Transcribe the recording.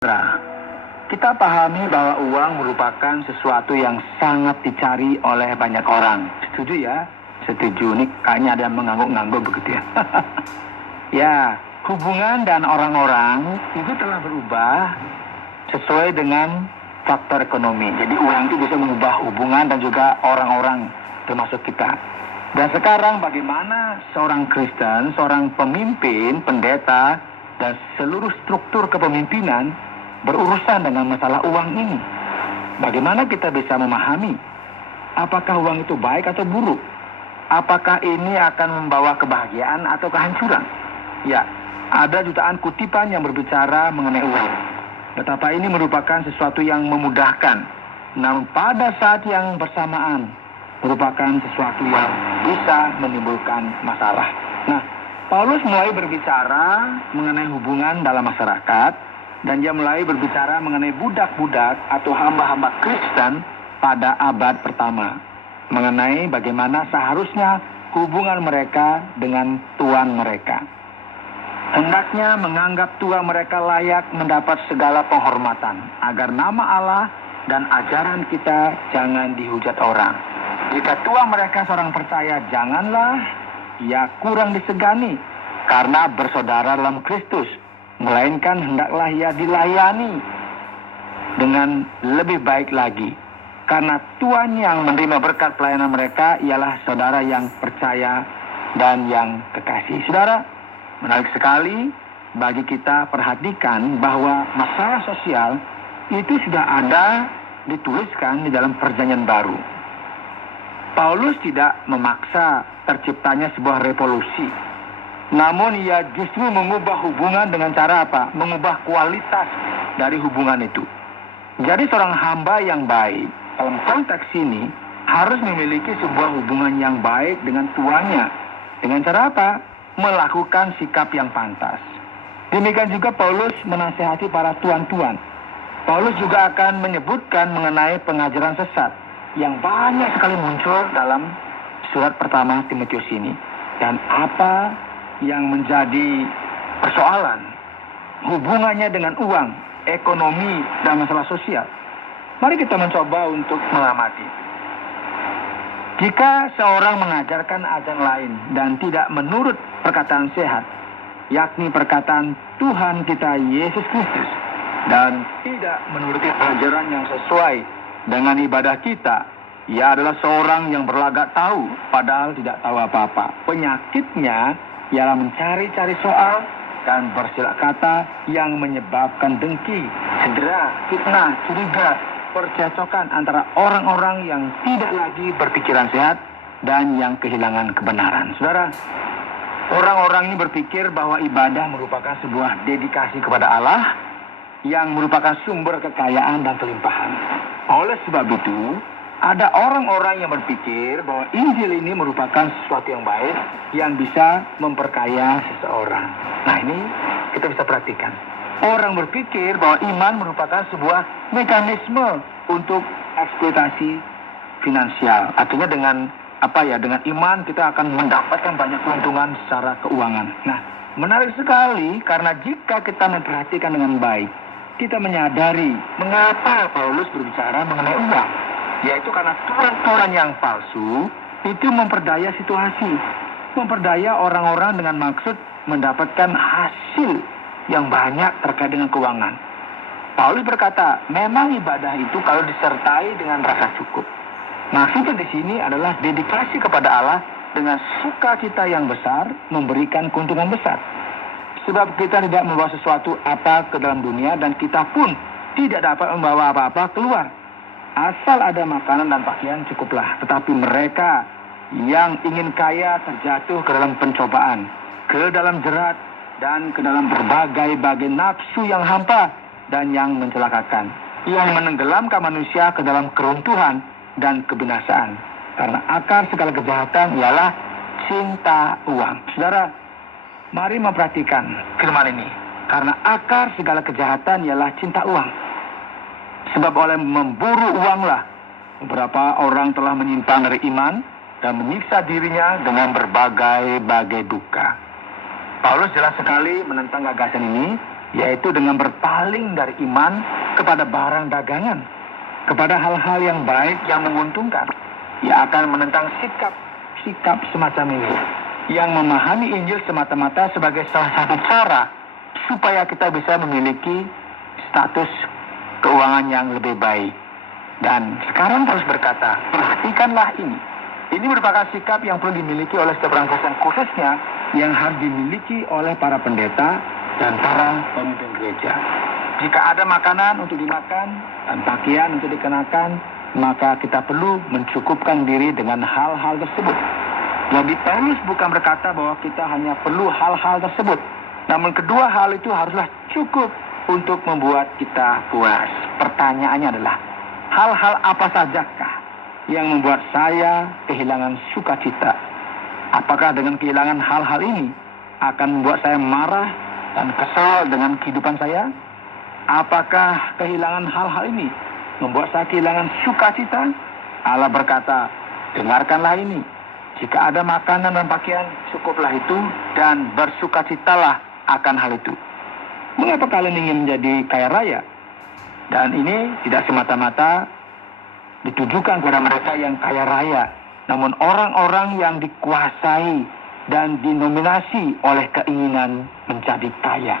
Nah, kita pahami bahwa uang merupakan sesuatu yang sangat dicari oleh banyak orang. Setuju ya? Setuju. Nih kayaknya ada yang mengangguk-ngangguk begitu ya. Ya, hubungan dan orang-orang itu telah berubah sesuai dengan faktor ekonomi. Jadi uang itu bisa mengubah hubungan dan juga orang-orang termasuk kita. Dan sekarang bagaimana seorang Kristen, seorang pemimpin, pendeta, dan seluruh struktur kepemimpinan berurusan dengan masalah uang ini. Bagaimana kita bisa memahami apakah uang itu baik atau buruk? Apakah ini akan membawa kebahagiaan atau kehancuran? Ya, ada jutaan kutipan yang berbicara mengenai uang. Betapa ini merupakan sesuatu yang memudahkan, namun pada saat yang bersamaan merupakan sesuatu yang bisa menimbulkan masalah. Nah, Paulus mulai berbicara mengenai hubungan dalam masyarakat, dan dia mulai berbicara mengenai budak-budak atau hamba-hamba Kristen pada abad pertama. Mengenai bagaimana seharusnya hubungan mereka dengan tuan mereka. Hendaknya menganggap tuan mereka layak mendapat segala penghormatan, agar nama Allah dan ajaran kita jangan dihujat orang. Jika tuan mereka seorang percaya, janganlah ia kurang disegani, karena bersaudara dalam Kristus. Melainkan hendaklah ia dilayani dengan lebih baik lagi. Karena Tuhan yang menerima berkat pelayanan mereka ialah saudara yang percaya dan yang kekasih. Saudara, menarik sekali bagi kita perhatikan bahwa masalah sosial itu sudah ada dituliskan di dalam Perjanjian Baru. Paulus tidak memaksa terciptanya sebuah revolusi. Namun ia justru mengubah hubungan dengan cara apa? Mengubah kualitas dari hubungan itu. Jadi seorang hamba yang baik dalam konteks ini harus memiliki sebuah hubungan yang baik dengan tuannya. Dengan cara apa? Melakukan sikap yang pantas. Demikian juga Paulus menasihati para tuan-tuan. Paulus juga akan menyebutkan mengenai pengajaran sesat yang banyak sekali muncul dalam surat pertama Timotius ini. Dan apa yang menjadi persoalan hubungannya dengan uang, ekonomi, dan masalah sosial. Mari kita mencoba untuk mengamati. Jika seorang mengajarkan ajaran lain dan tidak menurut perkataan sehat, yakni perkataan Tuhan kita Yesus Kristus, dan tidak menuruti ajaran yang sesuai dengan ibadah kita, ia adalah seorang yang berlagak tahu padahal tidak tahu apa-apa. Penyakitnya ialah mencari-cari soal dan bersilap kata yang menyebabkan dengki, cedera, fitnah, curiga, percekcokan antara orang-orang yang tidak lagi berpikiran sehat dan yang kehilangan kebenaran. Saudara, orang-orang ini berpikir bahwa ibadah merupakan sebuah dedikasi kepada Allah yang merupakan sumber kekayaan dan kelimpahan. Oleh sebab itu, ada orang-orang yang berpikir bahwa Injil ini merupakan sesuatu yang baik yang bisa memperkaya seseorang. Nah, ini kita bisa perhatikan. Orang berpikir bahwa iman merupakan sebuah mekanisme untuk eksploitasi finansial. Artinya dengan dengan iman kita akan mendapatkan banyak keuntungan secara keuangan. Nah, menarik sekali karena jika kita memperhatikan dengan baik, kita menyadari mengapa Paulus berbicara mengenai uang. Yaitu karena turan-turan yang palsu itu memperdaya situasi, memperdaya orang-orang dengan maksud mendapatkan hasil yang banyak terkait dengan keuangan. Paulus berkata, memang ibadah itu kalau disertai dengan rasa cukup. Maksudnya di sini adalah dedikasi kepada Allah dengan sukacita yang besar, memberikan keuntungan besar. Sebab kita tidak membawa sesuatu apa ke dalam dunia dan kita pun tidak dapat membawa apa-apa keluar. Asal ada makanan dan pakaian cukuplah. Tetapi mereka yang ingin kaya terjatuh ke dalam pencobaan, ke dalam jerat, dan ke dalam berbagai-bagai nafsu yang hampa dan yang mencelakakan, yang menenggelamkan manusia ke dalam keruntuhan dan kebinasaan. Karena akar segala kejahatan ialah cinta uang. Saudara, mari memperhatikan firman ini. Karena akar segala kejahatan ialah cinta uang. Sebab oleh memburu uanglah beberapa orang telah menyimpang dari iman dan menyiksa dirinya dengan berbagai-bagai duka. Paulus jelas sekali menentang gagasan ini yaitu dengan berpaling dari iman kepada barang dagangan, kepada hal-hal yang baik yang menguntungkan. Ia akan menentang sikap semacam ini, yang memahami Injil semata-mata sebagai salah satu cara supaya kita bisa memiliki status keuangan yang lebih baik. Dan sekarang harus berkata, perhatikanlah ini. Ini merupakan sikap yang perlu dimiliki oleh setiap orang Kristen, khususnya yang harus dimiliki oleh para pendeta dan para pemimpin gereja. Jika ada makanan untuk dimakan dan pakaian untuk dikenakan, maka kita perlu mencukupkan diri dengan hal-hal tersebut. Jadi Paulus bukan berkata bahwa kita hanya perlu hal-hal tersebut, namun kedua hal itu haruslah cukup untuk membuat kita puas. Pertanyaannya adalah, hal-hal apa sajakah yang membuat saya kehilangan sukacita? Apakah dengan kehilangan hal-hal ini akan membuat saya marah dan kesal dengan kehidupan saya? Apakah kehilangan hal-hal ini membuat saya kehilangan sukacita? Allah berkata, dengarkanlah ini. Jika ada makanan dan pakaian, cukuplah itu dan bersukacitalah akan hal itu. Mengapa kalian ingin menjadi kaya raya? Dan ini tidak semata-mata ditujukan kepada mereka yang kaya raya, namun orang-orang yang dikuasai dan dinominasi oleh keinginan menjadi kaya.